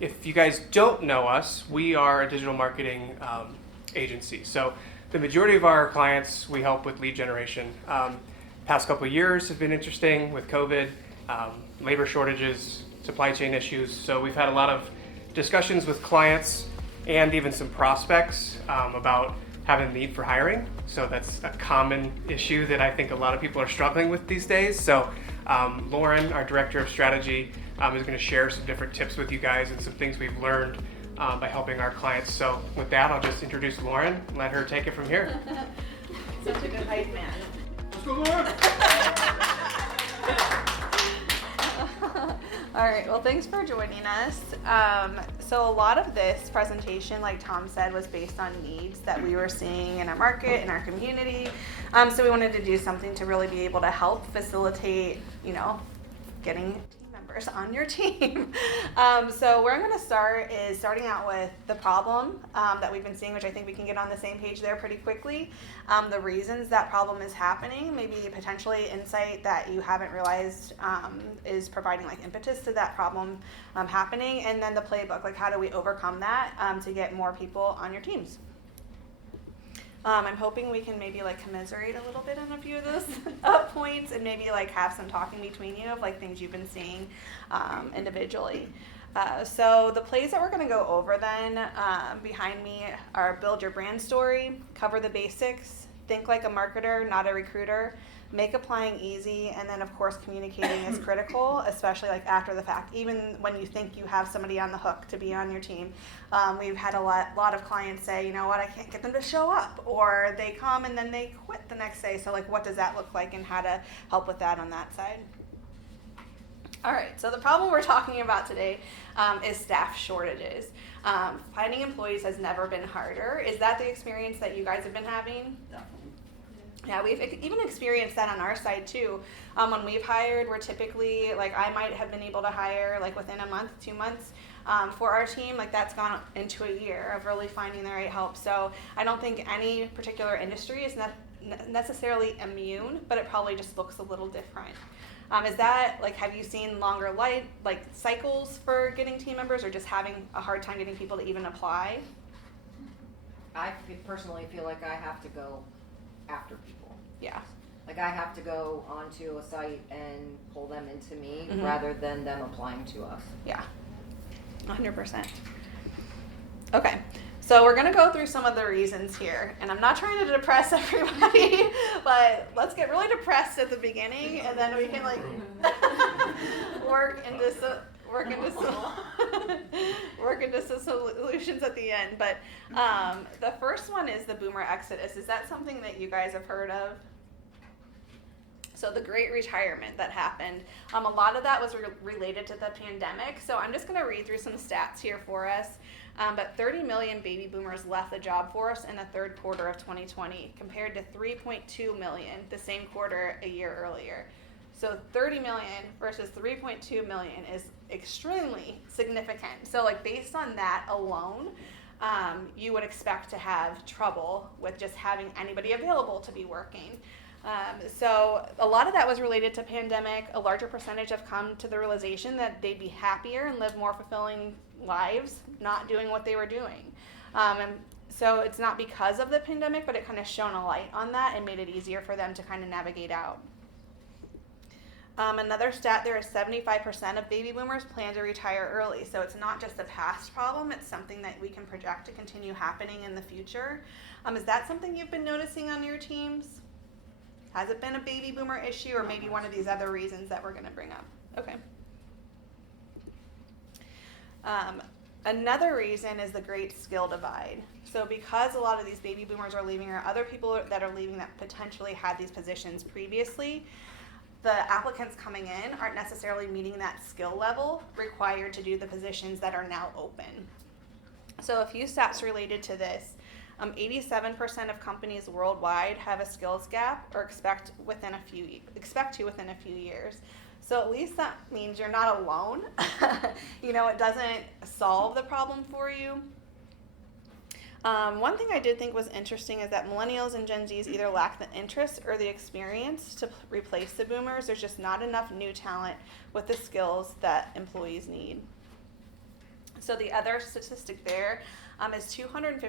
If you guys don't know us, we are a digital marketing agency. So the majority of our clients, we help with lead generation. Past couple of years have been interesting with COVID, labor shortages, supply chain issues. So we've had a lot of discussions with clients and even some prospects about having a need for hiring. So that's a common issue that I think a lot of people are struggling with these days. So Lauren, our director of strategy, is going to share some different tips with you guys and some things we've learned by helping our clients. So with that, I'll just introduce Lauren and let her take it from here. Such a good hype man. Let's go, Lauren! All right, well, thanks for joining us. So a lot of this presentation, like Tom said, was based on needs that we were seeing in our market, in our community. So we wanted to do something to really be able to help facilitate, getting team members on your team. So where I'm going to start is starting out with the problem that we've been seeing, which I think we can get on the same page there pretty quickly. The reasons that problem is happening, maybe potentially insight that you haven't realized is providing like impetus to that problem happening, and then the playbook, like how do we overcome that to get more people on your teams. I'm hoping we can maybe like commiserate a little bit on a few of those points and maybe like have some talking between you of like things you've been seeing individually. So the plays that we're going to go over then behind me are build your brand story, cover the basics, think like a marketer, not a recruiter, make applying easy, and then of course communicating is critical, especially like after the fact. Even when you think you have somebody on the hook to be on your team, we've had a lot of clients say, you know what, I can't get them to show up, or they come and then they quit the next day. So like what does that look like and how to help with that on that side. All right, so the problem we're talking about today is staff shortages. Finding employees has never been harder. Is that the experience that you guys have been having? Definitely. Yeah, we've even experienced that on our side too. When we've hired, we're typically, like I might have been able to hire like within a month, 2 months for our team. Like that's gone into a year of really finding the right help. So I don't think any particular industry is necessarily immune, but it probably just looks a little different. Is that like, have you seen longer cycles for getting team members, or just having a hard time getting people to even apply? I personally feel like I have to go after people. Yeah. Like I have to go onto a site and pull them into me Mhm. rather than them applying to us. Yeah, 100%. Okay, so we're gonna go through some of the reasons here, and I'm not trying to depress everybody, but let's get really depressed at the beginning, and then we can like work into some solutions at the end. But the first one is the boomer exodus. Is that something that you guys have heard of? So the great retirement that happened, a lot of that was related to the pandemic. So I'm just going to read through some stats here for us. But 30 million baby boomers left the job force in the third quarter of 2020, compared to 3.2 million the same quarter a year earlier. So 30 million versus 3.2 million is extremely significant. So like based on that alone, you would expect to have trouble with just having anybody available to be working. So a lot of that was related to pandemic. A larger percentage have come to the realization that they'd be happier and live more fulfilling lives not doing what they were doing. And so it's not because of the pandemic, but it kind of shone a light on that and made it easier for them to kind of navigate out. Another stat, there is 75% of baby boomers plan to retire early. So it's not just a past problem, it's something that we can project to continue happening in the future. Is that something you've been noticing on your teams? Has it been a baby boomer issue, or maybe one of these other reasons that we're going to bring up? Okay. Another reason is the great skill divide. So because a lot of these baby boomers are leaving, or other people that are leaving that potentially had these positions previously, the applicants coming in aren't necessarily meeting that skill level required to do the positions that are now open. So a few stats related to this. 87% of companies worldwide have a skills gap, or expect to within a few years. So at least that means you're not alone. It doesn't solve the problem for you. One thing I did think was interesting is that millennials and Gen Zs either lack the interest or the experience to replace the boomers. There's just not enough new talent with the skills that employees need. So the other statistic there is 250%.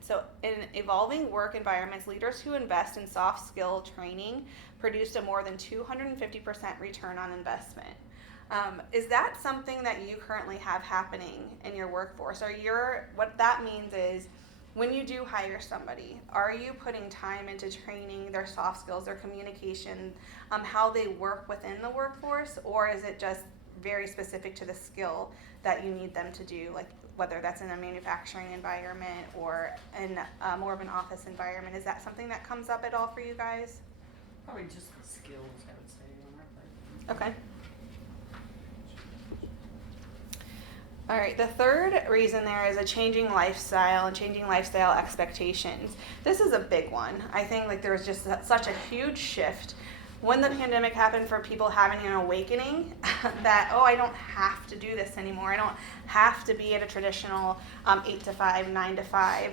So in evolving work environments, leaders who invest in soft skill training produced a more than 250% return on investment. Is that something that you currently have happening in your workforce? Or what that means is, when you do hire somebody, are you putting time into training their soft skills, their communication, how they work within the workforce, or is it just very specific to the skill that you need them to do, like whether that's in a manufacturing environment or in more of an office environment? Is that something that comes up at all for you guys? Probably just the skills, I would say. Okay. All right, the third reason there is a changing lifestyle and changing lifestyle expectations. This is a big one. I think like there was just such a huge shift when the pandemic happened for people having an awakening that, oh, I don't have to do this anymore. I don't have to be at a traditional 8 to 5, 9 to 5.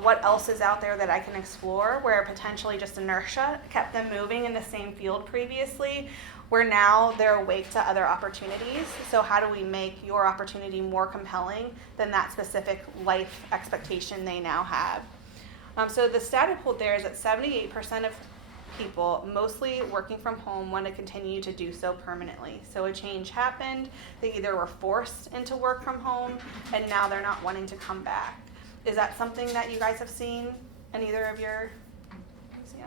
What else is out there that I can explore, where potentially just inertia kept them moving in the same field previously, where now they're awake to other opportunities. So how do we make your opportunity more compelling than that specific life expectation they now have? So the stat I pulled there is that 78% of people, mostly working from home, want to continue to do so permanently. So a change happened. They either were forced into work from home, and now they're not wanting to come back. Is that something that you guys have seen in either of your? Yeah.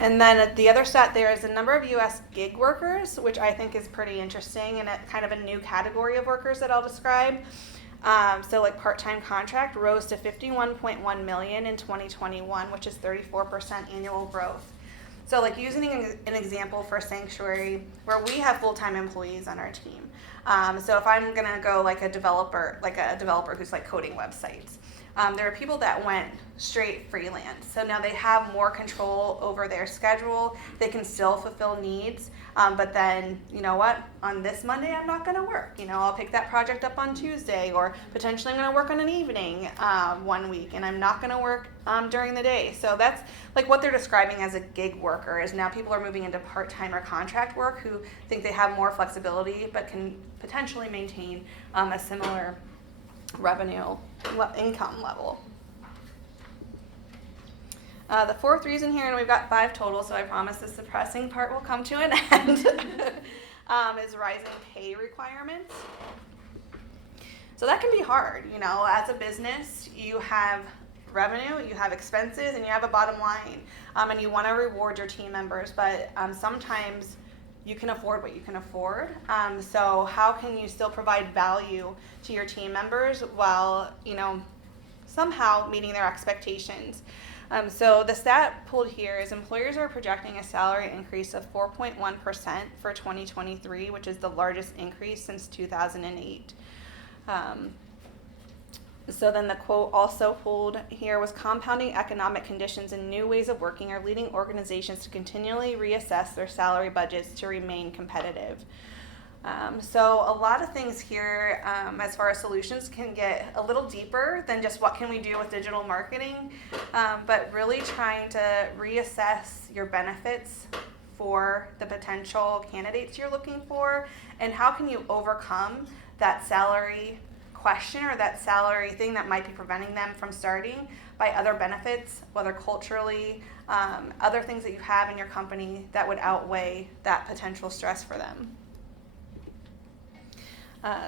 And then the other stat there is the number of U.S. gig workers, which I think is pretty interesting, and kind of a new category of workers that I'll describe. So like part-time contract rose to 51.1 million in 2021, which is 34% annual growth. So like using an example for Sanctuary, where we have full-time employees on our team. So if I'm gonna go like a developer who's like coding websites, there are people that went straight freelance. So now they have more control over their schedule. They can still fulfill needs. But then, you know what? On this Monday, I'm not going to work. I'll pick that project up on Tuesday, or potentially I'm going to work on an evening 1 week, and I'm not going to work during the day. So that's like what they're describing as a gig worker, is now people are moving into part-time or contract work who think they have more flexibility but can potentially maintain a similar revenue income level. The fourth reason here, and we've got 5 total, so I promise this depressing part will come to an end, is rising pay requirements. So that can be hard. As a business, you have revenue, you have expenses, and you have a bottom line, and you want to reward your team members, but sometimes you can afford what you can afford. So how can you still provide value to your team members while, somehow meeting their expectations? So the stat pulled here is employers are projecting a salary increase of 4.1% for 2023, which is the largest increase since 2008. So then the quote also pulled here was, compounding economic conditions and new ways of working are leading organizations to continually reassess their salary budgets to remain competitive. So a lot of things here as far as solutions can get a little deeper than just what can we do with digital marketing, but really trying to reassess your benefits for the potential candidates you're looking for, and how can you overcome that salary question or that salary thing that might be preventing them from starting by other benefits, whether culturally, other things that you have in your company that would outweigh that potential stress for them.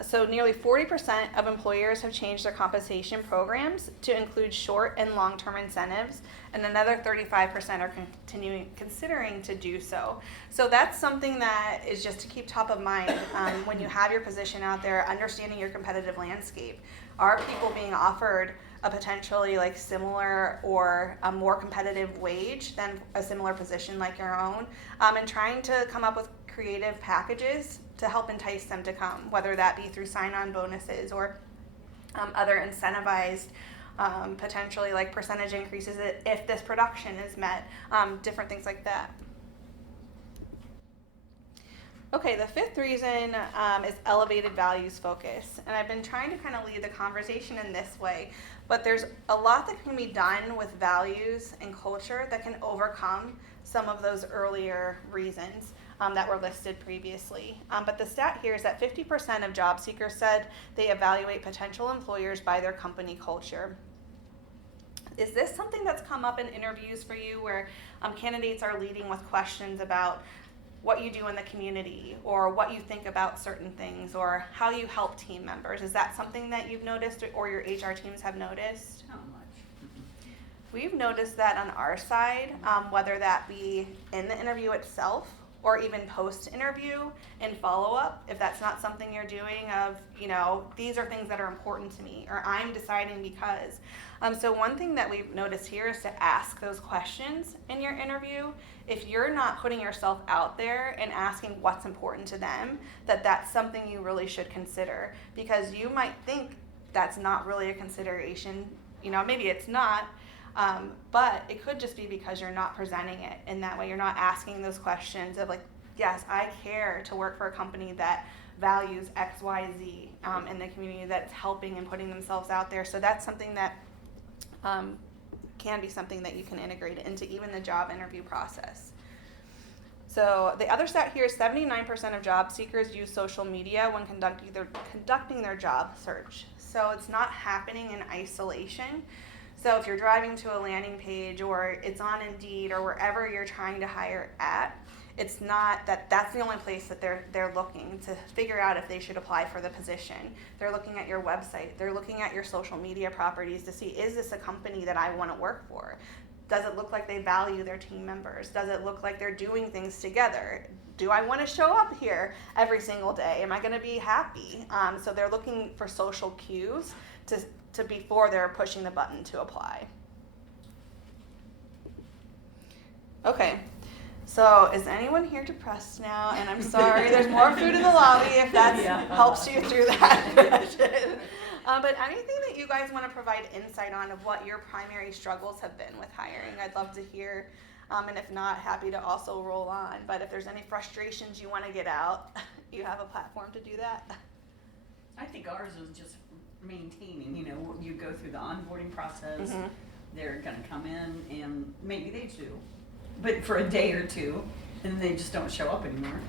So nearly 40% of employers have changed their compensation programs to include short and long-term incentives, and another 35% are considering to do so. So that's something that is just to keep top of mind when you have your position out there, understanding your competitive landscape. Are people being offered a potentially like similar or a more competitive wage than a similar position like your own, and trying to come up with creative packages to help entice them to come, whether that be through sign-on bonuses or other incentivized potentially like percentage increases if this production is met, different things like that. Okay, the fifth reason is elevated values focus. And I've been trying to kind of lead the conversation in this way, but there's a lot that can be done with values and culture that can overcome some of those earlier reasons. that were listed previously. But the stat here is that 50% of job seekers said they evaluate potential employers by their company culture. Is this something that's come up in interviews for you where candidates are leading with questions about what you do in the community or what you think about certain things or how you help team members? Is that something that you've noticed or your HR teams have noticed? Not much. We've noticed that on our side, whether that be in the interview itself or even post-interview and follow-up, if that's not something you're doing of, these are things that are important to me, or I'm deciding because. So one thing that we've noticed here is to ask those questions in your interview. If you're not putting yourself out there and asking what's important to them, that's something you really should consider, because you might think that's not really a consideration. Maybe it's not, but it could just be because you're not presenting it in that way. You're not asking those questions of like, yes, I care to work for a company that values X, Y, Z in the community, that's helping and putting themselves out there. So that's something that can be something that you can integrate into even the job interview process. So the other stat here is 79% of job seekers use social media when conducting their job search. So it's not happening in isolation. So if you're driving to a landing page or it's on Indeed or wherever you're trying to hire at, it's not that's the only place that they're looking to figure out if they should apply for the position. They're looking at your website. They're looking at your social media properties to see, is this a company that I want to work for? Does it look like they value their team members? Does it look like they're doing things together? Do I want to show up here every single day? Am I going to be happy? So they're looking for social cues to before they're pushing the button to apply. Okay. So is anyone here depressed now? And I'm sorry, there's more food in the lobby if that helps you through that. But anything that you guys want to provide insight on of what your primary struggles have been with hiring, I'd love to hear. And if not, happy to also roll on. But if there's any frustrations you want to get out, you have a platform to do that. I think ours is just maintaining, you go through the onboarding process, Mm-hmm. they're gonna come in and maybe they do, but for a day or two, and they just don't show up anymore.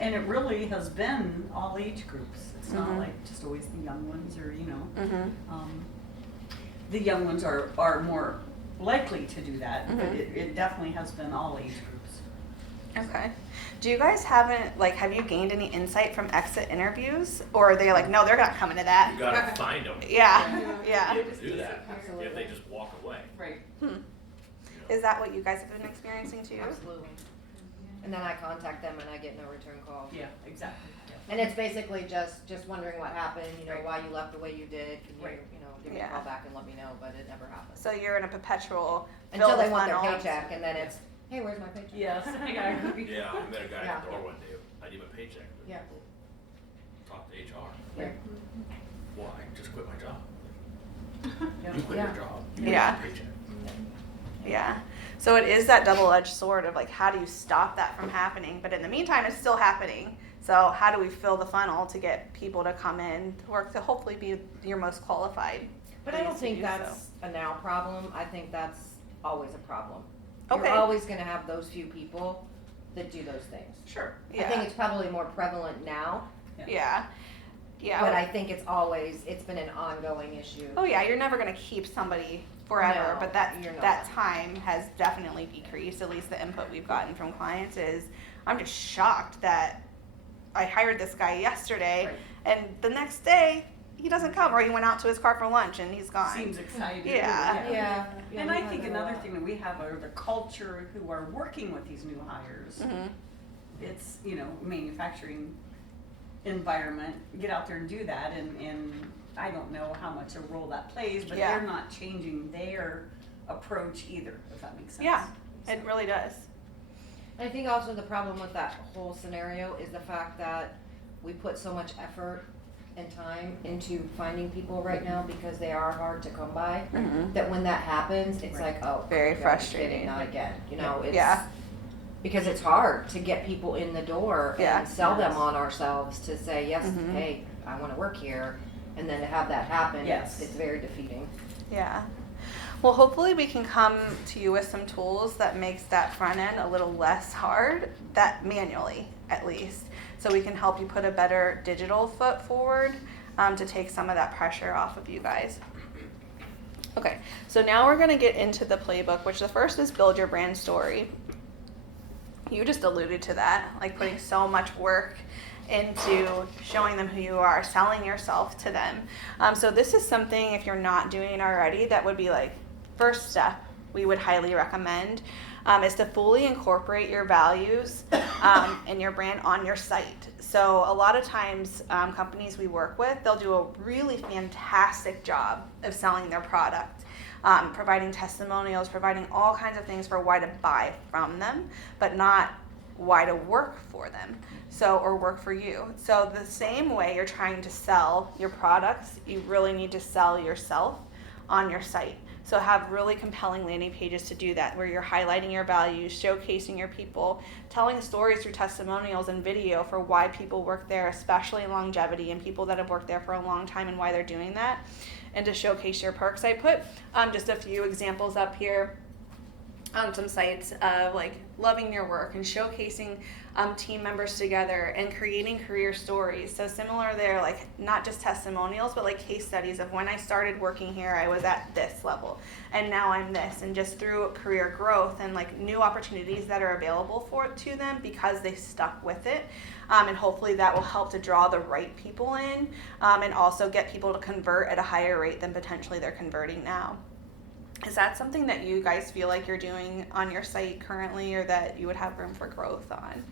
And it really has been all age groups. It's not like just always the young ones or, the young ones are more likely to do that, but it definitely has been all age groups. Okay. Do you guys have you gained any insight from exit interviews? Or are they like, no, they're not coming to that? You gotta find them. Yeah. Do that. Absolutely. If they just walk away. Right. Is that what you guys have been experiencing too? Absolutely. And then I contact them and I get no return call. Yeah, exactly. Yeah. And it's basically just wondering what happened, Right. why you left the way you did. Can you, Right. give me a call back and let me know, but it never happened. So you're in a perpetual Until fill they the want their funnel. paycheck and then it's, hey, where's my paycheck? Yes, I agree. Yeah, I met a guy Yeah. at the door one day. I need my paycheck. But Yeah. Talk to HR. Yeah. Why? Just quit my job. Yeah. You quit Yeah. your job. You Yeah. get your paycheck. Yeah. So it is that double-edged sword of how do you stop that from happening? But in the meantime, it's still happening. So how do we fill the funnel to get people to come in to work to hopefully be your most qualified? But I don't ways to think do that's a now problem. I think that's always a problem. Okay. You're always going to have those few people that do those things. Sure. Yeah. I think it's probably more prevalent now, Yeah. Yeah. but I think it's been an ongoing issue. Oh yeah, you're never going to keep somebody forever, No, but that you're not. that time has definitely decreased. At least the input we've gotten from clients is, I'm just shocked that I hired this guy yesterday, Right. and the next day he doesn't come, or he went out to his car for lunch and he's gone. Seems exciting. Yeah. Yeah. And I think another thing that we have are the culture who are working with these new hires. Mhm. It's, manufacturing environment, get out there and do that, and I don't know how much a role that plays, but Yeah. they're not changing their approach either, if that makes sense. Yeah, it really does. I think also the problem with that whole scenario is the fact that we put so much effort and time into finding people right now because they are hard to come by, Mhm. that when that happens, it's Right. like, oh. Very you're kidding, frustrating. Not again, it's. Yeah. Because it's hard to get people in the door Yeah. and sell them Yes. on ourselves to say, yes, Mhm. hey, I wanna work here, and then to have that happen, Yes. it's very defeating. Yeah. Well, hopefully we can come to you with some tools that makes that front end a little less hard, that manually at least, so we can help you put a better digital foot forward to take some of that pressure off of you guys. Okay, so now we're gonna get into the playbook, which the first is build your brand story. You just alluded to that, like putting so much work into showing them who you are, selling yourself to them. So this is something, if you're not doing it already, that would be like first step we would highly recommend, is to fully incorporate your values and your brand on your site. So a lot of times companies we work with, they'll do a really fantastic job of selling their product, providing testimonials, providing all kinds of things for why to buy from them, but not why to work for them, or work for you. So the same way you're trying to sell your products, you really need to sell yourself on your site. So have really compelling landing pages to do that, where you're highlighting your values, showcasing your people, telling stories through testimonials and video for why people work there, especially in longevity, and people that have worked there for a long time and why they're doing that, and to showcase your perks. I put just a few examples up here on some sites of like loving your work and showcasing team members together and creating career stories. So similar there, like not just testimonials, but like case studies of when I started working here, I was at this level and now I'm this, and just through career growth and like new opportunities that are available to them because they stuck with it. And hopefully that will help to draw the right people in and also get people to convert at a higher rate than potentially they're converting now. Is that something that you guys feel like you're doing on your site currently, or that you would have room for growth on?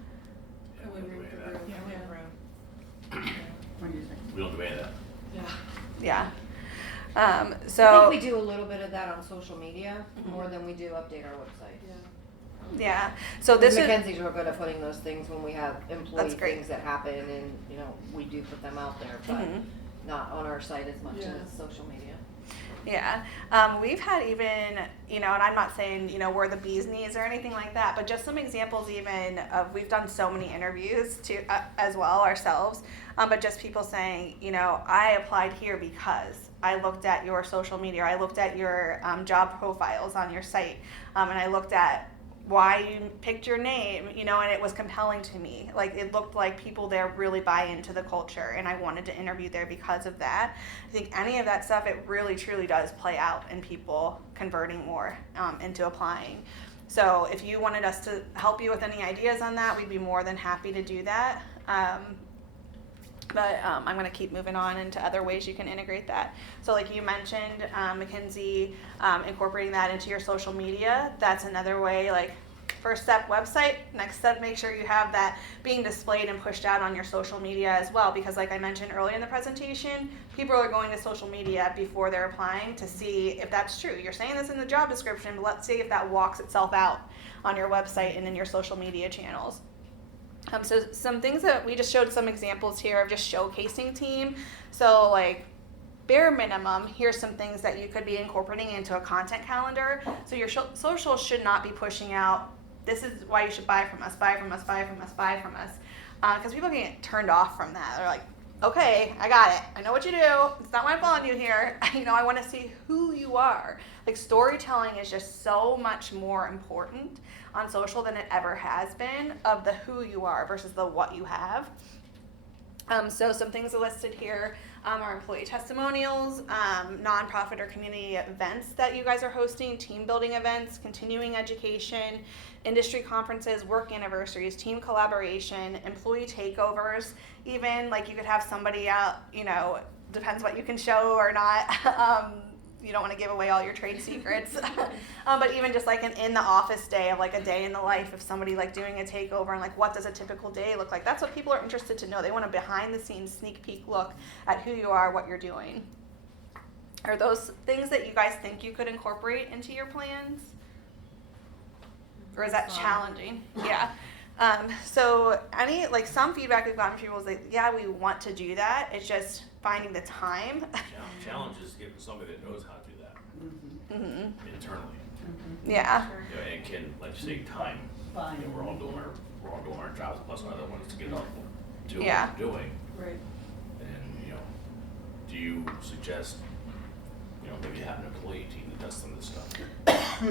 Yeah, we don't do any of that. Yeah, we have room. What do you think? We don't do any of that. Yeah. Yeah. I So think we do a little bit of that on social media more than we do update our website. yeah. So this is Mackenzie's real good at putting those things when we have employee That's great. things that happen, and we do put them out there, but Mhm. not on our site as much as social media. Yeah, we've had even, and I'm not saying, we're the bee's knees or anything like that, but just some examples even of, we've done so many interviews too, as well ourselves, but just people saying, I applied here because I looked at your social media, or I looked at your job profiles on your site, and I looked at why you picked your name, and it was compelling to me. Like, it looked like people there really buy into the culture, and I wanted to interview there because of that. I think any of that stuff, it really truly does play out in people converting more into applying. So if you wanted us to help you with any ideas on that, we'd be more than happy to do that. But I'm going to keep moving on into other ways you can integrate that. So like you mentioned, Mackenzie, incorporating that into your social media, that's another way. Like, first step, website. Next step, make sure you have that being displayed and pushed out on your social media as well. Because like I mentioned earlier in the presentation, people are going to social media before they're applying to see if that's true. You're saying this in the job description, but let's see if that walks itself out on your website and in your social media channels. So some things that we just showed some examples here of just showcasing team. So like bare minimum, here's some things that you could be incorporating into a content calendar. So your social should not be pushing out, this is why you should buy from us, buy from us, buy from us, buy from us. Because people get turned off from that. They're like, okay, I got it. I know what you do. It's not why I'm following you here. I want to see who you are. Like, storytelling is just so much more important on social than it ever has been, of the who you are versus the what you have. So some things are listed here are employee testimonials, nonprofit or community events that you guys are hosting, team building events, continuing education, industry conferences, work anniversaries, team collaboration, employee takeovers. Even like you could have somebody out, depends what you can show or not. You don't want to give away all your trade secrets. But even just like an in the office day of like a day in the life of somebody like doing a takeover, and like what does a typical day look like? That's what people are interested to know. They want a behind the scenes sneak peek look at who you are, what you're doing. Are those things that you guys think you could incorporate into your plans? Or is that challenging? Yeah. So some feedback we've gotten from people is like, yeah, we want to do that. It's just finding the time. Challenge is getting somebody that knows how to do that Mm-hmm. internally. Yeah. And can, like you say, time. We're all doing our jobs plus other ones to get up to Yeah. what we're doing. Right. And do you suggest you know, maybe have an employee team that does some of this stuff.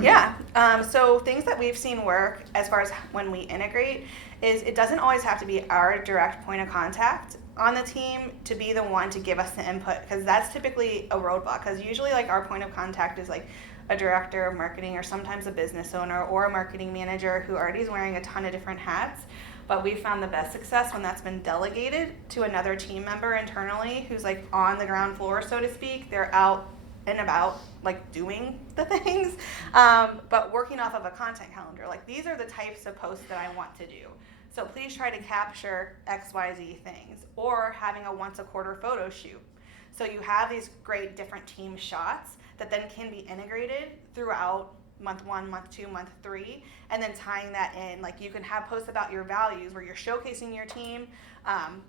Yeah. So things that we've seen work as far as when we integrate is it doesn't always have to be our direct point of contact on the team to be the one to give us the input, because that's typically a roadblock, because usually like our point of contact is like a director of marketing or sometimes a business owner or a marketing manager who already is wearing a ton of different hats. But we found the best success when that's been delegated to another team member internally who's like on the ground floor, so to speak. They're out and about, like doing the things, but working off of a content calendar. Like these are the types of posts that I want to do. So please try to capture XYZ things, or having a once a quarter photo shoot. So you have these great different team shots that then can be integrated throughout month 1, month 2, month 3, and then tying that in. Like you can have posts about your values where you're showcasing your team,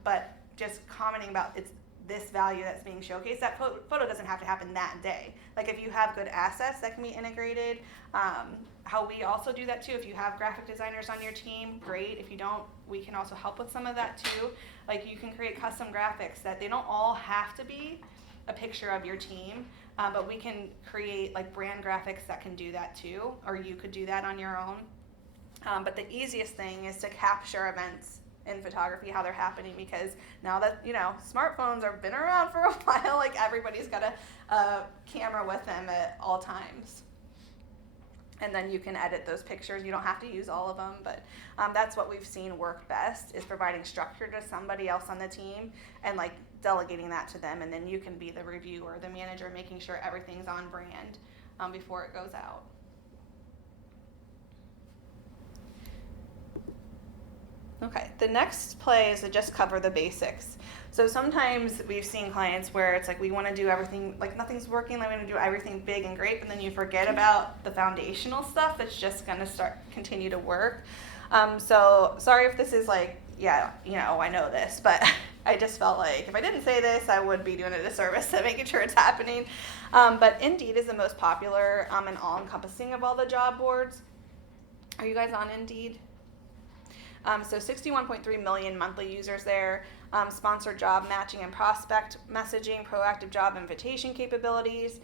but just commenting about it's this value that's being showcased. That photo doesn't have to happen that day. Like if you have good assets that can be integrated, how we also do that too. If you have graphic designers on your team, great. If you don't, we can also help with some of that too. Like you can create custom graphics that they don't all have to be a picture of your team, but we can create like brand graphics that can do that too, or you could do that on your own. But the easiest thing is to capture events in photography, how they're happening, because now that, you know, smartphones have been around for a while, like everybody's got a camera with them at all times. And then you can edit those pictures. You don't have to use all of them, but that's what we've seen work best, is providing structure to somebody else on the team and like delegating that to them, and then you can be the reviewer, the manager, making sure everything's on brand before it goes out. Okay, the next play is to just cover the basics. So sometimes we've seen clients where it's like we want to do everything, like nothing's working, like we want to do everything big and great, but then you forget about the foundational stuff that's just going to continue to work. So sorry if this is like, yeah, you know, I know this, but I just felt like if I didn't say this, I would be doing a disservice to making sure it's happening. But Indeed is the most popular and all-encompassing of all the job boards. Are you guys on Indeed? So 61.3 million monthly users there, sponsored job matching and prospect messaging, proactive job invitation capabilities.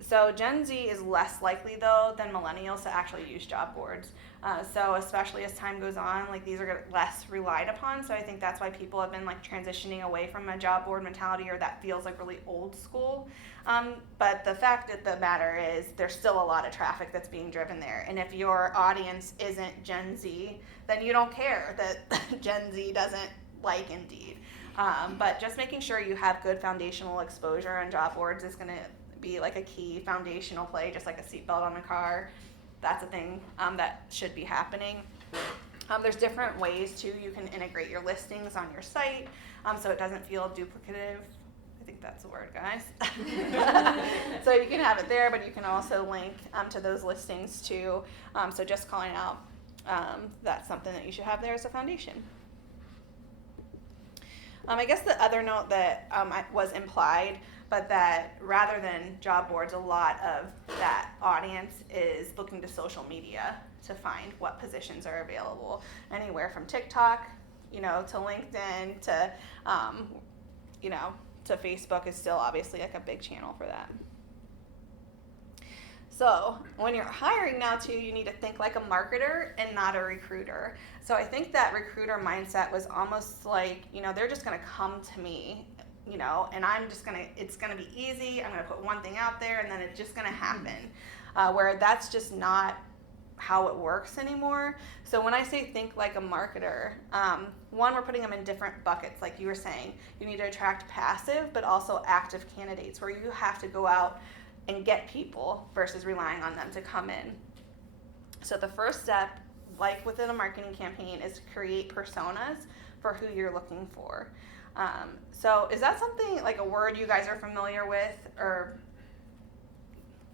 So Gen Z is less likely though than millennials to actually use job boards. So especially as time goes on, like these are less relied upon. So I think that's why people have been like transitioning away from a job board mentality, or that feels like really old school. But the fact of the matter is there's still a lot of traffic that's being driven there. And if your audience isn't Gen Z, then you don't care that Gen Z doesn't like Indeed. But just making sure you have good foundational exposure on job boards is going to be like a key foundational play, just like a seatbelt on a car. That's a thing that should be happening. There's different ways too. You can integrate your listings on your site so it doesn't feel duplicative. I think that's the word, guys. So you can have it there, but you can also link to those listings too. So just calling out that's something that you should have there as a foundation. I guess the other note that was implied, but that rather than job boards, a lot of that audience is looking to social media to find what positions are available. Anywhere from TikTok, you know, to LinkedIn, to, you know, to Facebook is still obviously like a big channel for that. So when you're hiring now too, you need to think like a marketer and not a recruiter. So I think that recruiter mindset was almost like, you know, they're just gonna come to me, you know, and it's gonna be easy. I'm gonna put one thing out there and then it's just gonna happen. Where that's just not how it works anymore. So when I say think like a marketer, one, we're putting them in different buckets. Like you were saying, you need to attract passive but also active candidates, where you have to go out and get people versus relying on them to come in. So the first step, like within a marketing campaign, is to create personas for who you're looking for. So is that something, like a word you guys are familiar with, or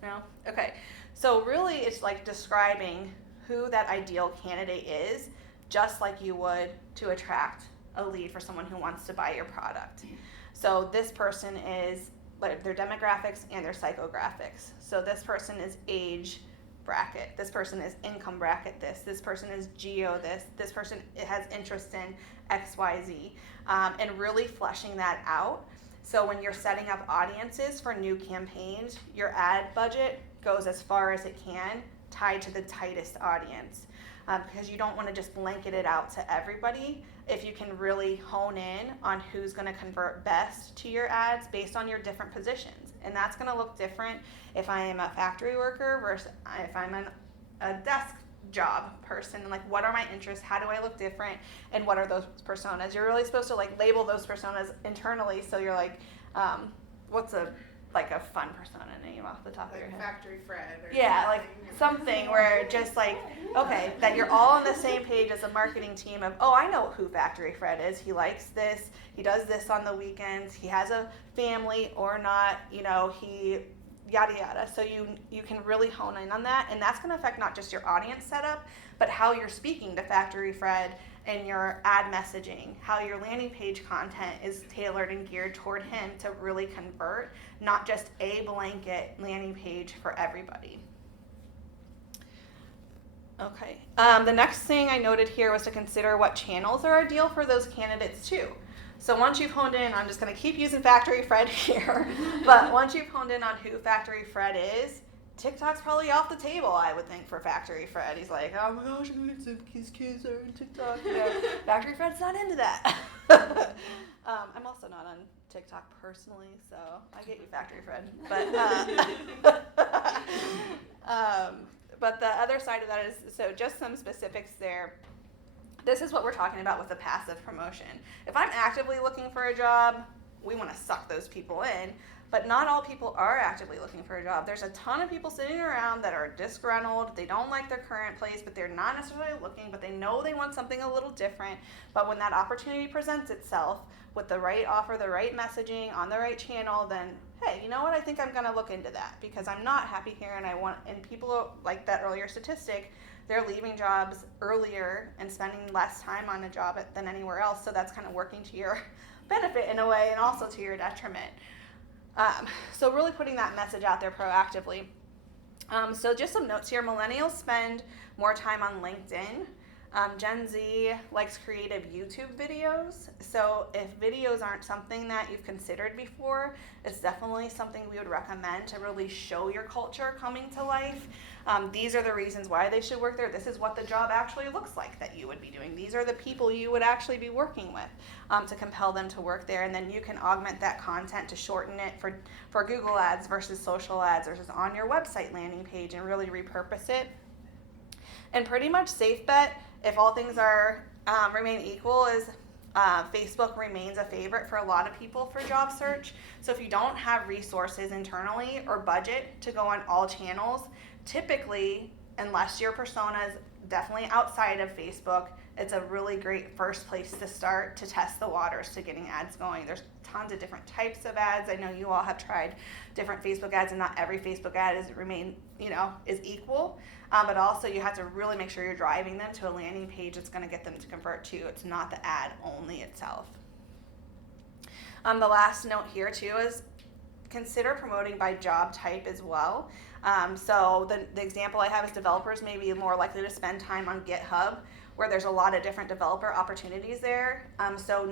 no? Okay. So really it's like describing who that ideal candidate is, just like you would to attract a lead for someone who wants to buy your product. So this person is like their demographics and their psychographics. So this person is age bracket, this person is income bracket this person is geo this person has interest in XYZ, and really fleshing that out So when you're setting up audiences for new campaigns, your ad budget goes as far as it can, tied to the tightest audience. Because you don't want to just blanket it out to everybody. If you can really hone in on who's going to convert best to your ads based on your different positions. And that's going to look different if I am a factory worker versus if I'm a desk job person. Like, what are my interests? How do I look different? And what are those personas? You're really supposed to like label those personas internally. So you're like, what's a fun persona name off the top of your head? Factory Fred. Or Yeah, like something where just like, okay, that you're all on the same page as a marketing team of, oh, I know who Factory Fred is. He likes this. He does this on the weekends. He has a family or not, he yada yada. So you can really hone in on that, and that's going to affect not just your audience setup, but how you're speaking to Factory Fred and your ad messaging, how your landing page content is tailored and geared toward him to really convert, not just a blanket landing page for everybody. Okay. The next thing I noted here was to consider what channels are ideal for those candidates too. So once you've honed in, I'm just going to keep using Factory Fred here, but once you've honed in on who Factory Fred is, TikTok's probably off the table, I would think, for Factory Fred. He's like, oh my gosh, his kids are in TikTok. Factory Fred's not into that. I'm also not on TikTok personally, so I get you, Factory Fred. But the other side of that is, so just some specifics there. This is what we're talking about with the passive promotion. If I'm actively looking for a job, we want to suck those people in, but not all people are actively looking for a job. There's a ton of people sitting around that are disgruntled. They don't like their current place, but they're not necessarily looking, but they know they want something a little different. But when that opportunity presents itself with the right offer, the right messaging on the right channel, then hey, you know what? I think I'm going to look into that because I'm not happy here, and people like that earlier statistic, they're leaving jobs earlier and spending less time on a job than anywhere else. So that's kind of working to your benefit in a way, and also to your detriment. So really putting that message out there proactively. So just some notes here. Millennials spend more time on LinkedIn. Gen Z likes creative YouTube videos. So if videos aren't something that you've considered before, it's definitely something we would recommend to really show your culture coming to life. These are the reasons why they should work there. This is what the job actually looks like that you would be doing. These are the people you would actually be working with to compel them to work there. And then you can augment that content to shorten it for Google ads versus social ads versus on your website landing page and really repurpose it. And pretty much safe bet, if all things are remain equal, is Facebook remains a favorite for a lot of people for job search. So if you don't have resources internally or budget to go on all channels, typically, unless your persona is definitely outside of Facebook, it's a really great first place to start to test the waters to getting ads going. There's tons of different types of ads. I know you all have tried different Facebook ads, and not every Facebook ad is equal. But also you have to really make sure you're driving them to a landing page that's going to get them to convert to. It's not the ad only itself. The last note here too is consider promoting by job type as well. So the example I have is developers may be more likely to spend time on GitHub, where there's a lot of different developer opportunities there. So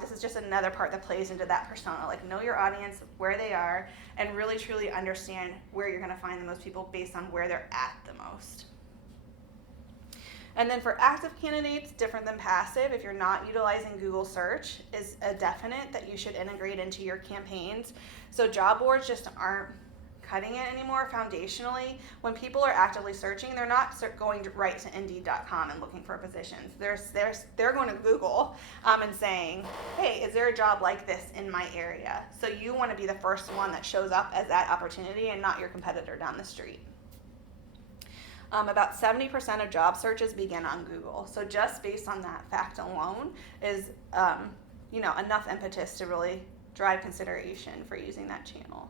this is just another part that plays into that persona. Like, know your audience, where they are, and really truly understand where you're going to find the most people based on where they're at the most. And then for active candidates, different than passive, if you're not utilizing Google search, is a definite that you should integrate into your campaigns. So job boards just aren't cutting it anymore foundationally. When people are actively searching, they're not going right to Indeed.com and looking for positions. They're going to Google and saying, hey, is there a job like this in my area? So you want to be the first one that shows up as that opportunity and not your competitor down the street. About 70% of job searches begin on Google. So just based on that fact alone is enough impetus to really drive consideration for using that channel.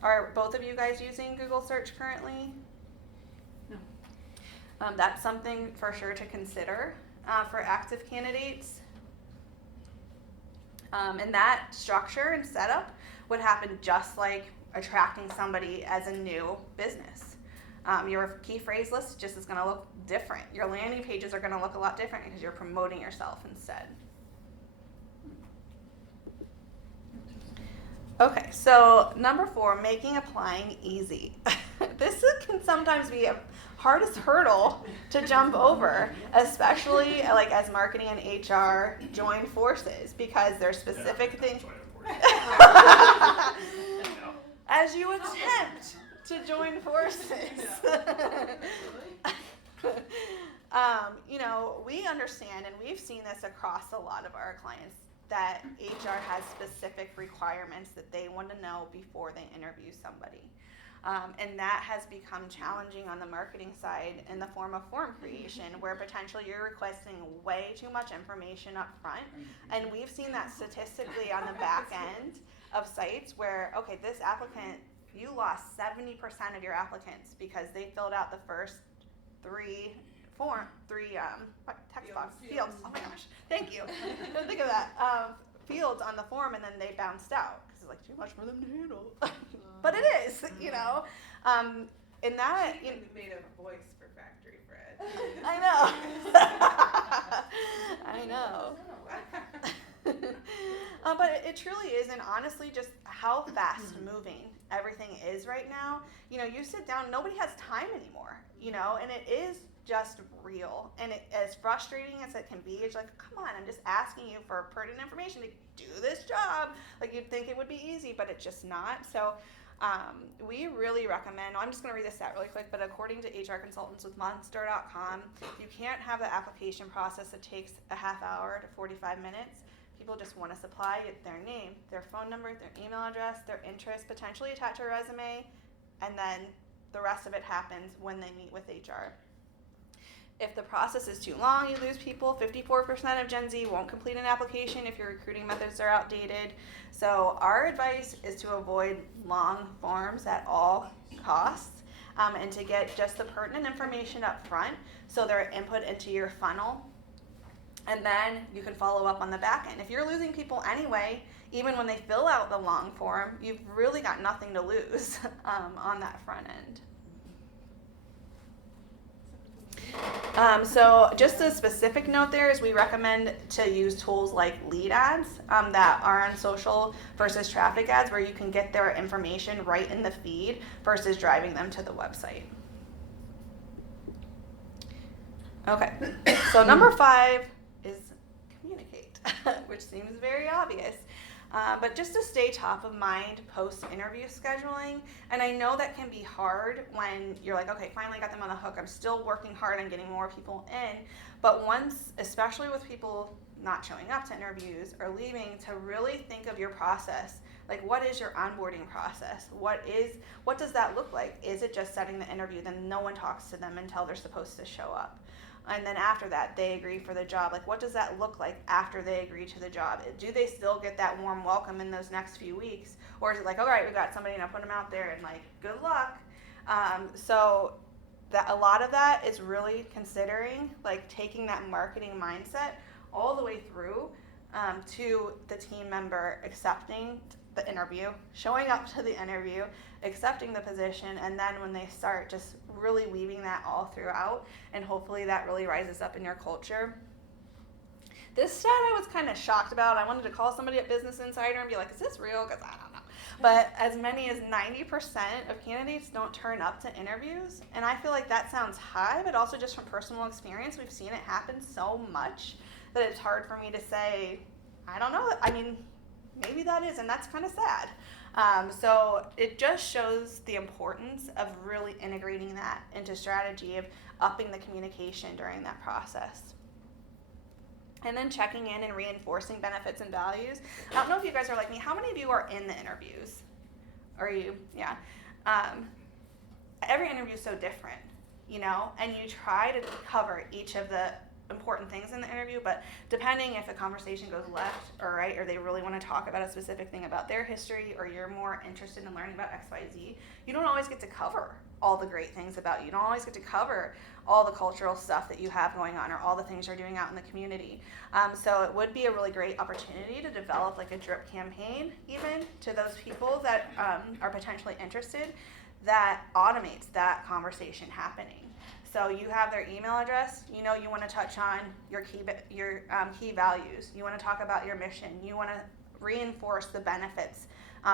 Are both of you guys using Google search currently? No. That's something for sure to consider for active candidates. And that structure and setup would happen just like attracting somebody as a new business. Your key phrase list just is going to look different. Your landing pages are going to look a lot different because you're promoting yourself instead. Okay, so number 4, making applying easy. Can sometimes be a hardest hurdle to jump over, especially like as marketing and HR join forces, because there's specific things. As you attempt to join forces. We understand, and we've seen this across a lot of our clients, that HR has specific requirements that they want to know before they interview somebody. And that has become challenging on the marketing side in the form of form creation, where potentially you're requesting way too much information up front. And we've seen that statistically on the back end of sites where, okay, this applicant, you lost 70% of your applicants because they filled out the first 3 text box fields. Oh my gosh, thank you. Don't think of that. Fields on the form, and then they bounced out because it's like too much for them to handle. But it is, in that. She even made a voice for Factory Fred. I know. I know. But it truly is, and honestly, just how fast moving everything is right now. You sit down, nobody has time anymore, and it is just real. And as frustrating as it can be, it's like, come on, I'm just asking you for pertinent information to do this job. Like, you'd think it would be easy, but it's just not. So we really recommend, I'm just going to read this stat really quick, but according to HR consultants with Monster.com, you can't have the application process that takes a half hour to 45 minutes. People just want to supply their name, their phone number, their email address, their interests, potentially attach a resume, and then the rest of it happens when they meet with HR. If the process is too long, you lose people. 54% of Gen Z won't complete an application if your recruiting methods are outdated. So our advice is to avoid long forms at all costs, and to get just the pertinent information up front so they're input into your funnel. And then you can follow up on the back end. If you're losing people anyway, even when they fill out the long form, you've really got nothing to lose on that front end. So just a specific note there is we recommend to use tools like lead ads that are on social versus traffic ads, where you can get their information right in the feed versus driving them to the website. Okay, so number 5 is communicate, which seems very obvious. But just to stay top of mind post-interview scheduling, and I know that can be hard when you're like, okay, finally got them on the hook, I'm still working hard on getting more people in, but once, especially with people not showing up to interviews or leaving, to really think of your process. Like, what is your onboarding process? What does that look like? Is it just setting the interview, then no one talks to them until they're supposed to show up? And then after that, they agree for the job. Like, what does that look like after they agree to the job? Do they still get that warm welcome in those next few weeks? Or is it like, all right, we got somebody, now put them out there and like, good luck. So that a lot of that is really considering, like, taking that marketing mindset all the way through to the team member accepting the interview, showing up to the interview, accepting the position, and then when they start, just really weaving that all throughout, and hopefully that really rises up in your culture. This stat I was kind of shocked about. I wanted to call somebody at Business Insider and be like, is this real? Because I don't know. But as many as 90% of candidates don't turn up to interviews, and I feel like that sounds high, but also just from personal experience, we've seen it happen so much that it's hard for me to say, I don't know. I mean, maybe that is, and that's kind of sad. So it just shows the importance of really integrating that into strategy of upping the communication during that process. And then checking in and reinforcing benefits and values. I don't know if you guys are like me. How many of you are in the interviews? Are you? Yeah. Every interview is so different, and you try to cover each of the important things in the interview, but depending if the conversation goes left or right, or they really want to talk about a specific thing about their history, or you're more interested in learning about XYZ, you don't always get to cover all the great things about you. You don't always get to cover all the cultural stuff that you have going on, or all the things you're doing out in the community. So it would be a really great opportunity to develop like a drip campaign even to those people that are potentially interested, that automates that conversation happening. So you have their email address, you want to touch on your key values. You want to talk about your mission. You want to reinforce the benefits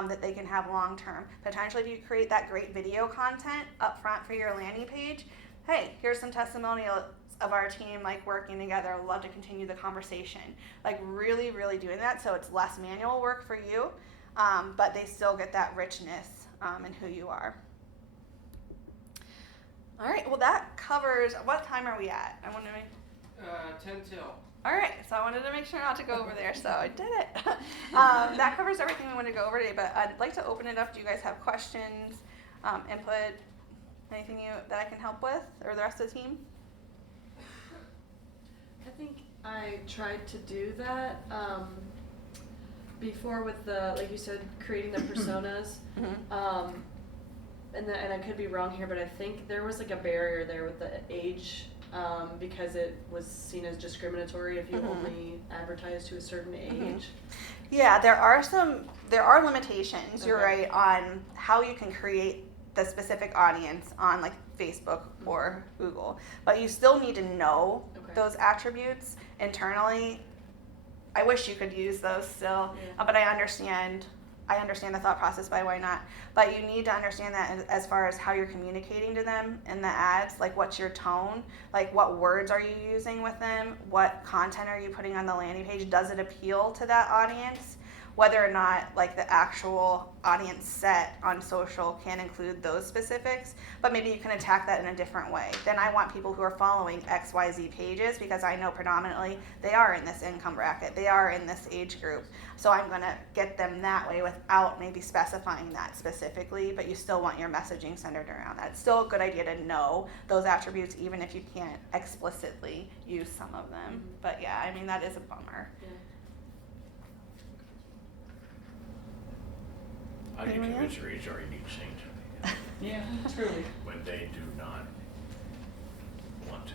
that they can have long term. Potentially, if you create that great video content up front for your landing page, hey, here's some testimonials of our team like working together. I'd love to continue the conversation. Like really, really doing that so it's less manual work for you, but they still get that richness in who you are. All right, well that covers, what time are we at? I want to make 10 till. all right, so I wanted to make sure not to go over there, so I did it. That covers everything we wanted to go over today, but I'd like to open it up. Do you guys have questions, input, anything that I can help with, or the rest of the team? I think I tried to do that before with the, like you said, creating the personas. And I could be wrong here, but I think there was like a barrier there with the age because it was seen as discriminatory if you only advertise to a certain age. Yeah, there are limitations, you're Okay. right, on how you can create the specific audience on like Facebook or Google, but you still need to know Okay. those attributes internally. I wish you could use those still, Yeah. but I understand the thought process by why not. But you need to understand that as far as how you're communicating to them in the ads, like what's your tone, like what words are you using with them, what content are you putting on the landing page, does it appeal to that audience? Whether or not like the actual audience set on social can include those specifics, but maybe you can attack that in a different way. Then I want people who are following XYZ pages because I know predominantly they are in this income bracket, they are in this age group. So I'm gonna get them that way without maybe specifying that specifically, but you still want your messaging centered around that. It's still a good idea to know those attributes even if you can't explicitly use some of them. But yeah, I mean, that is a bummer. How do you Anyone convince your HR you need to change it Yeah, truly. when they do not want to?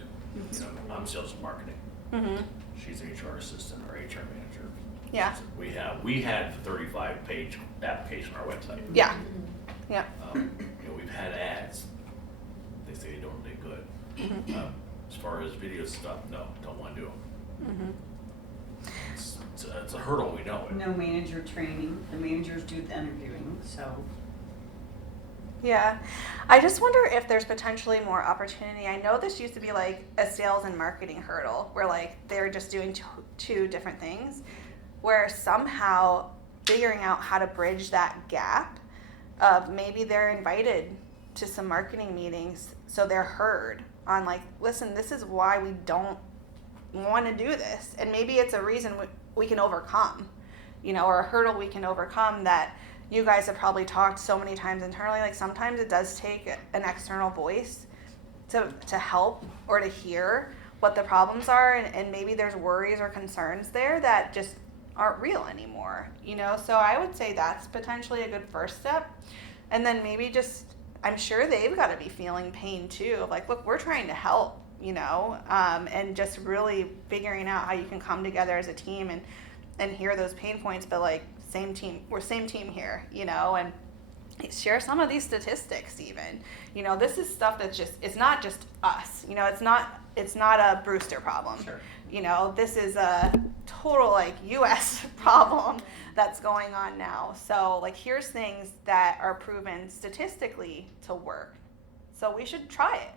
You know, I'm sales and marketing. Mm-hmm. She's an HR assistant or HR manager. Yeah. We had the 35-page application on our website. Yeah. Yeah. You know, we've had ads. They say they don't do good. As far as video stuff, no, don't want to do them. It's a hurdle, we know it. No manager training. The managers do the interviewing, so. Yeah. I just wonder if there's potentially more opportunity. I know this used to be like a sales and marketing hurdle where like they're just doing two different things, where somehow figuring out how to bridge that gap of maybe they're invited to some marketing meetings so they're heard on like, listen, this is why we don't want to do this. And maybe it's a reason we can overcome, you know, or a hurdle we can overcome that you guys have probably talked so many times internally. Like sometimes it does take an external voice to help or to hear what the problems are. And maybe there's worries or concerns there that just aren't real anymore, you know? So I would say that's potentially a good first step. And then maybe just, I'm sure they've got to be feeling pain too. Like, look, we're trying to help, you know, and just really figuring out how you can come together as a team and hear those pain points, but like we're same team here, you know, and share some of these statistics even. You know, this is stuff that's just, it's not just us, you know, it's not a Brewster problem. Sure. You know, this is a total like US problem that's going on now. So like here's things that are proven statistically to work. So we should try it.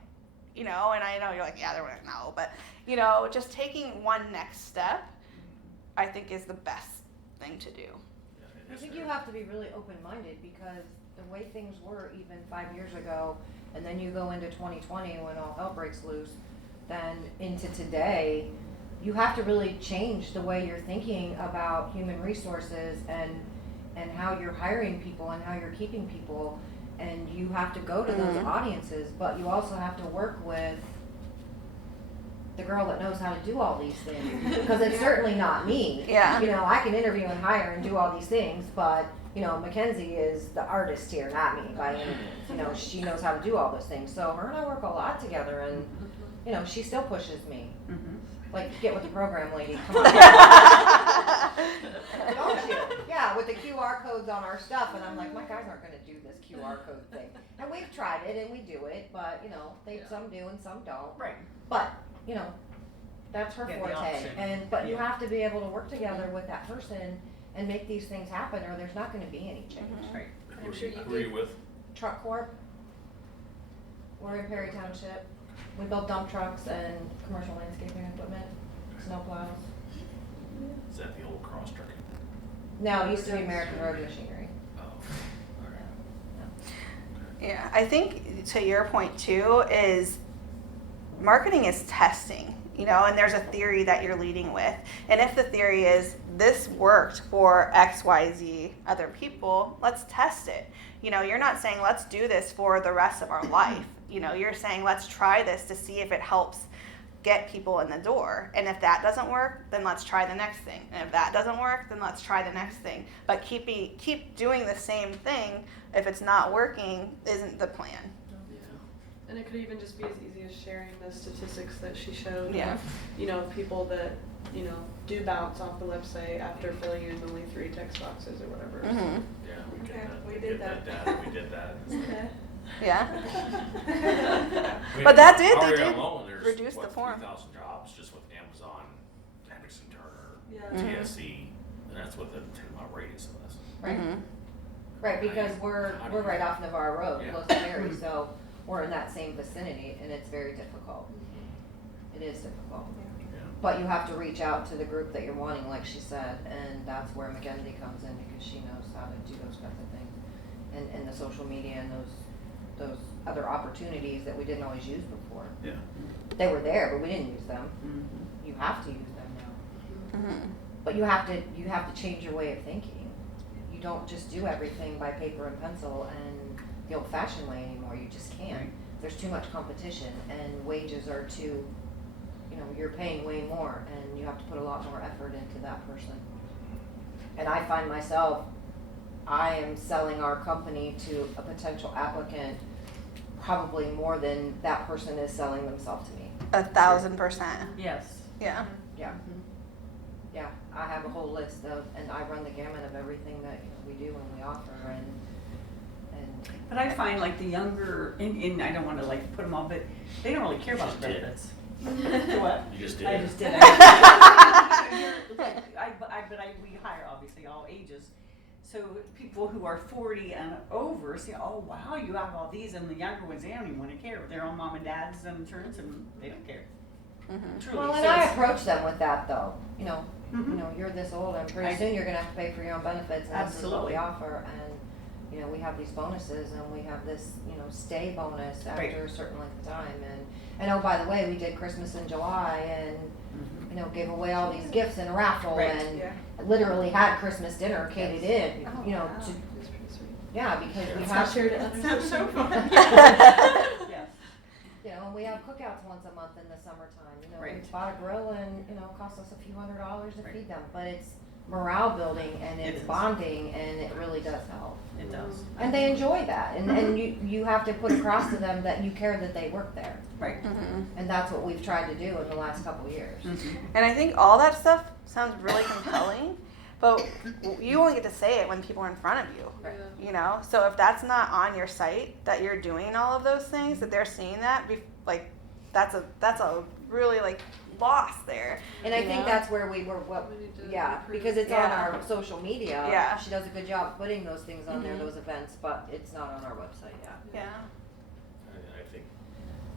You know, and I know you're like, yeah, they're like, no, but you know, just taking one next step, I think is the best thing to do. I think you have to be really open-minded because the way things were even 5 years ago, and then you go into 2020 when all hell breaks loose, then into today, you have to really change the way you're thinking about human resources and how you're hiring people and how you're keeping people. And you have to go to those audiences, but you also have to work with the girl that knows how to do all these things. Because it's certainly not me. Yeah. You know, I can interview and hire and do all these things, but, you know, Mackenzie is the artist here, not me by any means. You know, she knows how to do all those things. So her and I work a lot together, and, you know, she still pushes me. Like, get with the program, lady. Come on. Don't you? Yeah, with the QR codes on our stuff, and I'm like, my guys aren't going to do this QR code thing. And we've tried it, and we do it, but, you know, some do and some don't. Right. But, you know, that's her Yeah, the forte. option. But you have to be able to work together with that person and make these things happen, or there's not gonna be any change. Right. I'm sure you Who are you with? Truck Corp. We're in Perry Township. We build dump trucks and commercial landscaping equipment, snow plows. Is that the old cross trucking? No, it used to be American Road Machinery. Oh, alright. Yeah, I think to your point too is marketing is testing, you know, and there's a theory that you're leading with. And if the theory is this worked for XYZ other people, let's test it. You know, you're not saying let's do this for the rest of our life. You know, you're saying let's try this to see if it helps get people in the door. And if that doesn't work, then let's try the next thing. And if that doesn't work, then let's try the next thing. But keep doing the same thing if it's not working isn't the plan. And it could even just be as easy as sharing the statistics that she showed. Yeah. Of, you know, people that, you know, do bounce off the website after filling in only 3 text boxes or whatever. Mhm. Yeah, we Okay, get that. we get did that that. data. We did that. Yeah. I mean, But that did- they already did alone, there's, reduce the what, form. 3,000 jobs just with Amazon, Hendrickson Turner, Yeah. Mhm. TSC, and that's what the 10-mile radius of this. Right. Mhm. Right, because we're right off Navarre Road, Yeah. close to Perry, so we're in that same vicinity, and it's very difficult. It is difficult. Yeah. But you have to reach out to the group that you're wanting, like she said, and that's where Mackenzie comes in, because she knows how to do those kinds of things. And the social media and those other opportunities that we didn't always use before. Yeah. They were there, but we didn't use them. Mhm. You have to use them now. Mhm. But you have to change your way of thinking. You don't just do everything by paper and pencil and the old-fashioned way anymore. You just can't. Right. There's too much competition, and wages are too, you know, you're paying way more, and you have to put a lot more effort into that person. And I find myself, I am selling our company to a potential applicant probably more than that person is selling themselves to me. 1,000%. Yes. Yeah. Yeah. Yeah, I have a whole list of, and I run the gamut of everything that, you know, we do and we offer, and But I find like the younger, and I don't wanna like put them all, but they don't really care about the Just did. benefits. What? You just did. I just did. We hire obviously all ages. So people who are 40 and over say, oh wow, you have all these, and the younger ones, they don't even wanna care. They're on mom and dad's insurance and they don't care. Mhm. Truly. well, and So I it's- approach them with that though, you know, Mhm. you're this old, and pretty I- soon you're gonna have to pay for your own benefits, and this is what we Absolutely. offer, and, you know, we have these bonuses, and we have this, you know, stay bonus after Right. a certain length of time, and oh, by the way, we did Christmas in July, and, Mhm. you know, gave away all these gifts in a raffle, Right. and Yeah. literally had Christmas dinner catered in, Oh, you know, wow. to, It's pretty sweet. yeah, because we It's have. not shared at others. Sounds so fun. Yes. You know, and we have cookouts once a month in the summertime, you know, we Right. bought a grill and, you know, it costs us a few $100s to Right. feed them, but it's morale building and It it's is. bonding, and it really does help. It does. And they enjoy that, and you have to put across to them that you care that they work there, Right. Mhm. and that's what we've tried to do in the last couple of years. Mhm. And I think all that stuff sounds really compelling, but you only get to say it when people are in front of you. Yeah. You know, so if that's not on your site that you're doing all of those things, that they're seeing that, like that's a really like loss there. And I you think know? that's where we were, We need to yeah, improve. because it's on Yeah. our social media. Yeah. She does a good job putting those things on there, Mhm. those events, but it's not on our website yet. Yeah. I think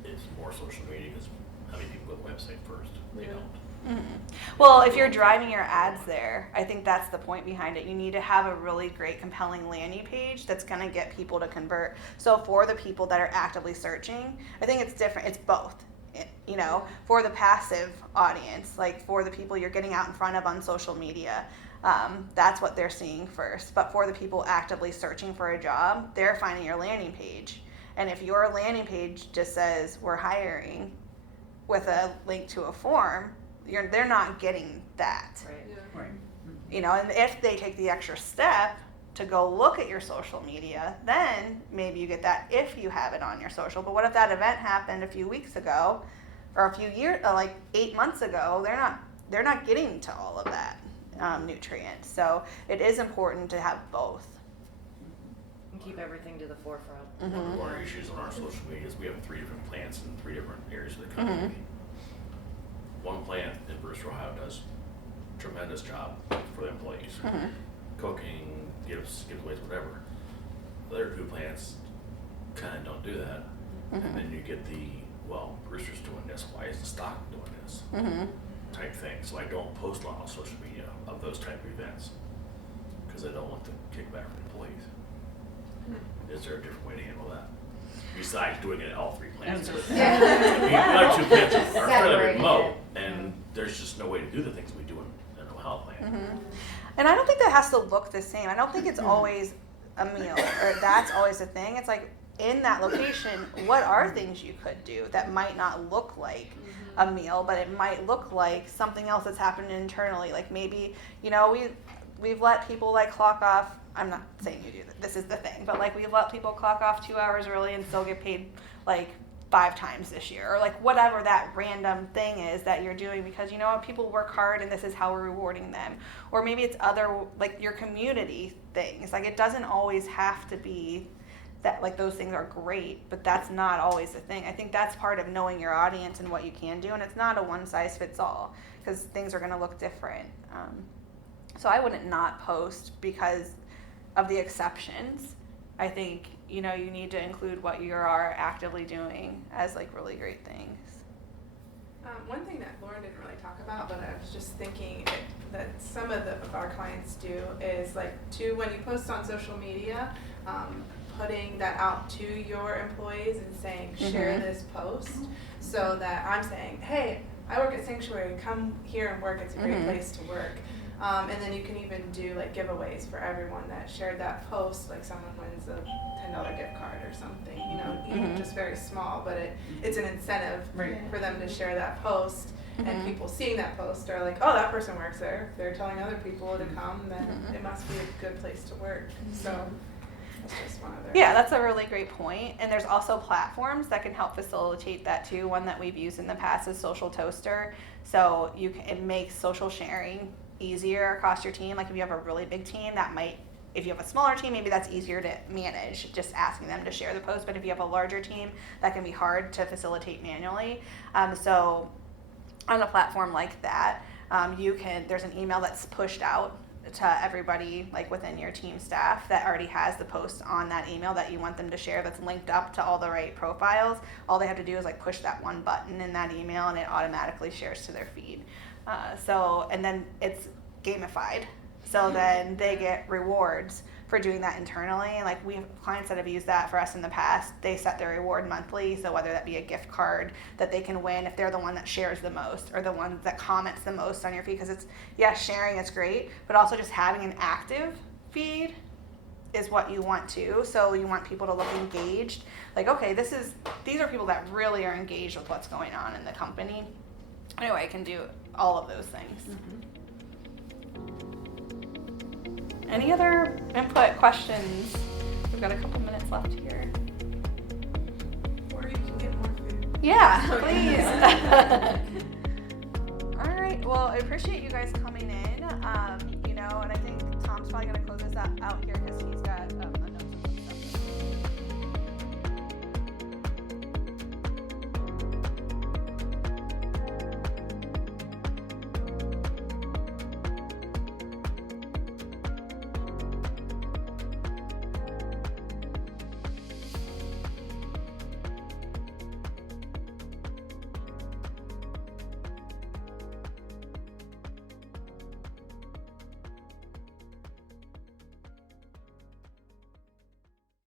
it's more social media because how many people go to the website first? They Yeah. don't. Well, if you're driving your ads there, I think that's the point behind it. You need to have a really great, compelling landing page that's going to get people to convert. So for the people that are actively searching, I think it's different. It's both. You know, for the passive audience, like for the people you're getting out in front of on social media, that's what they're seeing first. But for the people actively searching for a job, they're finding your landing page. And if your landing page just says we're hiring with a link to a form, they're not getting that. Right. Yeah. Right. You know, and if they take the extra step to go look at your social media, then maybe you get that if you have it on your social. But what if that event happened a few weeks ago or a few years, like 8 months ago? They're not getting to all of that nutrient. So it is important to have both. And keep everything to the forefront. One Mhm. of our issues on our social media is we have 3 different plants in 3 different areas of the country. Mhm. One plant in Brewster, Ohio does tremendous job for the employees. Mm-hmm. Cooking, giveaways, whatever. Other food plants kind of don't do that. Mm-hmm. And then you get the, well, Brewster's doing this, why is the stock doing this? Mm-hmm. Type thing. So I don't post a lot on social media of those type of events because I don't want the kickback from employees. Is there a different way to handle that? Besides doing it at all three plants. But the other two plants are fairly Separated. remote, and there's just no way to do the things we do in Ohio plant. Mm-hmm. And I don't think that has to look the same. I don't think it's always a meal or that's always a thing. It's like in that location, what are things you could do that might not look like a meal, but it might look like something else that's happened internally. Like maybe, you know, we've let people like clock off. I'm not saying you do that. This is the thing, but like we've let people clock off 2 hours early and still get paid like 5 times this year, or like whatever that random thing is that you're doing because you know what, people work hard and this is how we're rewarding them. Or maybe it's other like your community things. Like it doesn't always have to be that like those things are great, but that's not always the thing. I think that's part of knowing your audience and what you can do, and it's not a one size fits all because things are going to look different. So I wouldn't not post because of the exceptions. I think, you know, you need to include what you are actively doing as like really great things. One thing that Lauren didn't really talk about, but I was just thinking that some of our clients do is like when you post on social media, putting that out to your employees and saying, share this post, so that I'm saying, hey, I work at Sanctuary, come here and work, it's a great place to work. And then you can even do like giveaways for everyone that shared that post, like someone wins a $10 gift card or something, you know, even just very small, but it's an incentive for them to share that post. And people seeing that post are like, oh, that person works there. If they're telling other people to come, then it must be a good place to work. So that's just one of their... Yeah, that's a really great point. And there's also platforms that can help facilitate that too. One that we've used in the past is Social Toaster. So it makes social sharing easier across your team. Like if you have a really big team, that might, if you have a smaller team, maybe that's easier to manage, just asking them to share the post. But if you have a larger team, that can be hard to facilitate manually. So on a platform like that, there's an email that's pushed out to everybody like within your team staff that already has the post on that email that you want them to share, that's linked up to all the right profiles. All they have to do is like push that one button in that email and it automatically shares to their feed. And then it's gamified. So then they get rewards for doing that internally. And like we have clients that have used that for us in the past. They set their reward monthly. So whether that be a gift card that they can win if they're the one that shares the most or the one that comments the most on your feed. Because it's, sharing is great, but also just having an active feed is what you want to. So you want people to look engaged. Like, okay, these are people that really are engaged with what's going on in the company. Anyway, I can do all of those things. Any other input, questions? We've got a couple minutes left here. Or you can get more food. Yeah, please. All right. Well, I appreciate you guys coming in. And I think Tom's probably gonna close this out here because he's got a note.